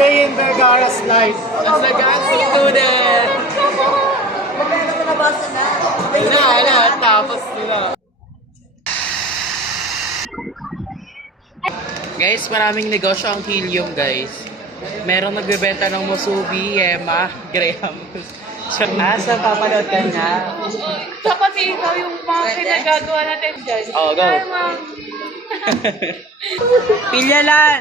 day in Vergara's life. As a gas student. Tapos nila. Guys, maraming negosyo ang Helium, guys. Merong nagbebenta ng Musubi, Yema, Graham. Asa, papanood ka na? Dapat ikaw yung mga pinagagawa natin dyan. Oh, go. Ay, ma'am. Pilyalan!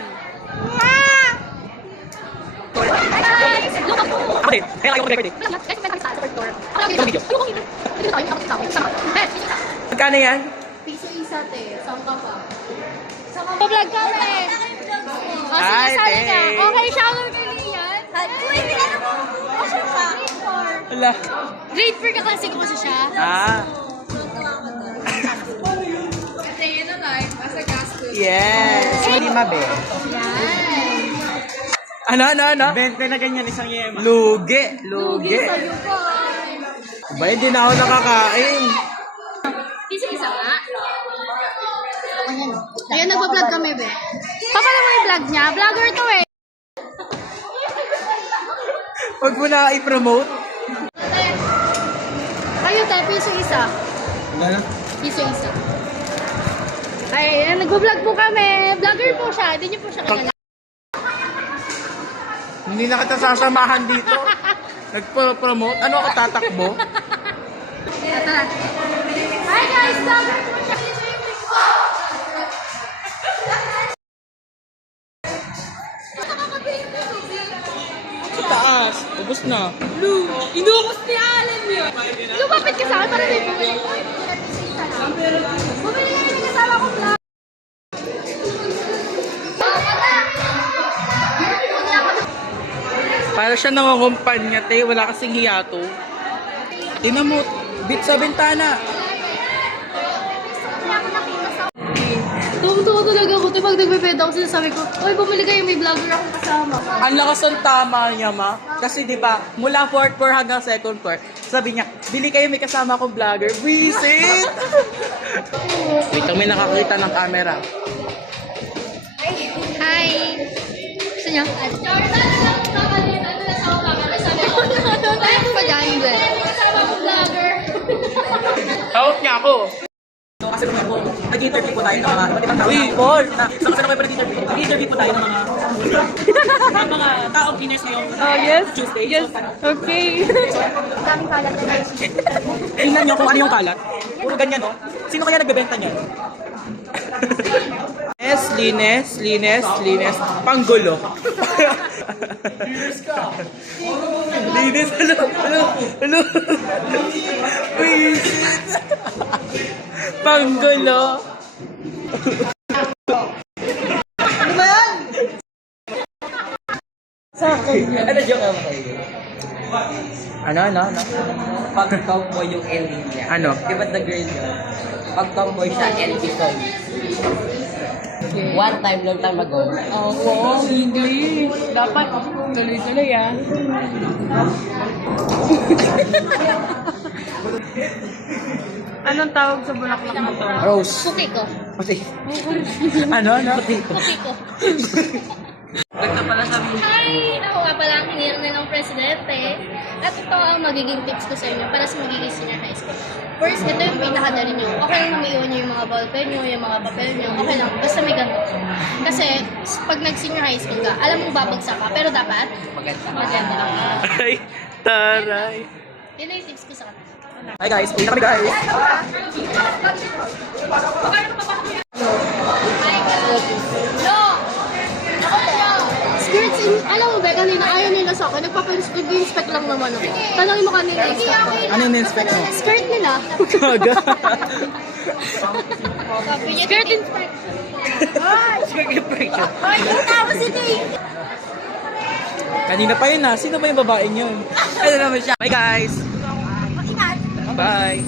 Ako din. Kaya kayo mag-record eh. Magkano yan? Piso isa, te. Saan ka pa? Saan ka pa? Vlog kami! O, sige, Ay, sali te. ka. Okay, shower ka liyan. Uy, hindi ka naman. O, siya ka. Wala. Grade 4 ka kasi kasi siya. Ah. Kasi yun na live, as a gas student. Yes. Hindi mabe. Yan. Ano? 20 na ganyan isang yema. Lugi. Lugi sa'yo pa. Ba, hindi na ako nakakain. Piso isa nga. Ayan, nagpa-vlog kami, be. Paano mo yung vlog niya? Vlogger to eh. Huwag mo na i-promote. Kayo, te, piso isa. Ano? Piso isa. Ay, nagpa-vlog po kami. Vlogger po siya. Hindi niyo po siya kilala. Hindi na kita sasamahan dito. Nagpo-promote. Ano ako tatakbo? Tara. Hi guys, vlogger po siya. Sa taas. Ubus na. Inubos ni Alan yun. Lumapit ka sa akin para may bumili. Bumili ka rin kasama ko vlog. Para siya nangungumpanya, te. Wala kasing hiyato. Tingnan mo. Bit sa bintana. Tumtuwa talaga ako. Pag nagbebeda ako, sinasabi ko, oy, bumili kayo, may vlogger akong kasama. Ang lakas ng tama niya, ma. Kasi di ba mula 4th floor hanggang 2nd floor, sabi niya, bili kayo, may kasama akong vlogger. Visit! Wait, may nakakita ng camera. Hi! Gusto niyo? Ano pa dyan, be? Kasama akong vlogger. Hawak niya ako. Kasi kung ako, nag-interview po tayo ng mga iba't ibang tao. Uy, Paul! Sa kasama pa nag-interview po tayo ng mga taong Guinness ngayong Tuesday. Yes, okay. Daming kalat na guys. Tingnan nyo kung ano yung kalat. Puro ganyan, no? Sino kaya nagbebenta niyan? Linis. Panggulo. Linis, hello. Visit! Panggulo. Ano ba yan? Sa akin. Ano joke ako kayo? Ano? Pag tomboy yung LD niya. Ano? Di ba the girl yun? Pag tomboy siya, LD son. One time, long time ago. Oo, English. Dapat tuloy-tuloy ah. Anong tawag sa bulaklak mo to? Rose. Puti ko. Puti. Ano? Puti. Puti ko. Nagka pala sabi. Hi! Ako nga pala ang hinirna ng presidente. At ito ang magiging tips ko sa inyo para sa magiging senior high school. First, ito yung pinakadali nyo. Okay lang na maiwan nyo yung mga ballpen nyo, yung mga papel nyo. Okay lang, basta may ganito. Kasi, pag nag-senior high school ka, alam mong babagsak ka, pero dapat maganda. Ay, taray. Yun na yung tips ko sa kanila. Hi guys, uwi na kami guys. No! Ako no! Skirts, alam mo ba, kanina ayaw nila sa akin. Nagpa-inspect lang naman ako. Tanongin mo kanina inspect ko. Ano yung inspect mo? Skirt nila. Kaga. Skirt inspection. Skirt inspection. Ay, tapos ito eh. Kanina pa yun Sino ba yung babaeng yun? Ano naman siya? Bye guys! Ingat. Bye!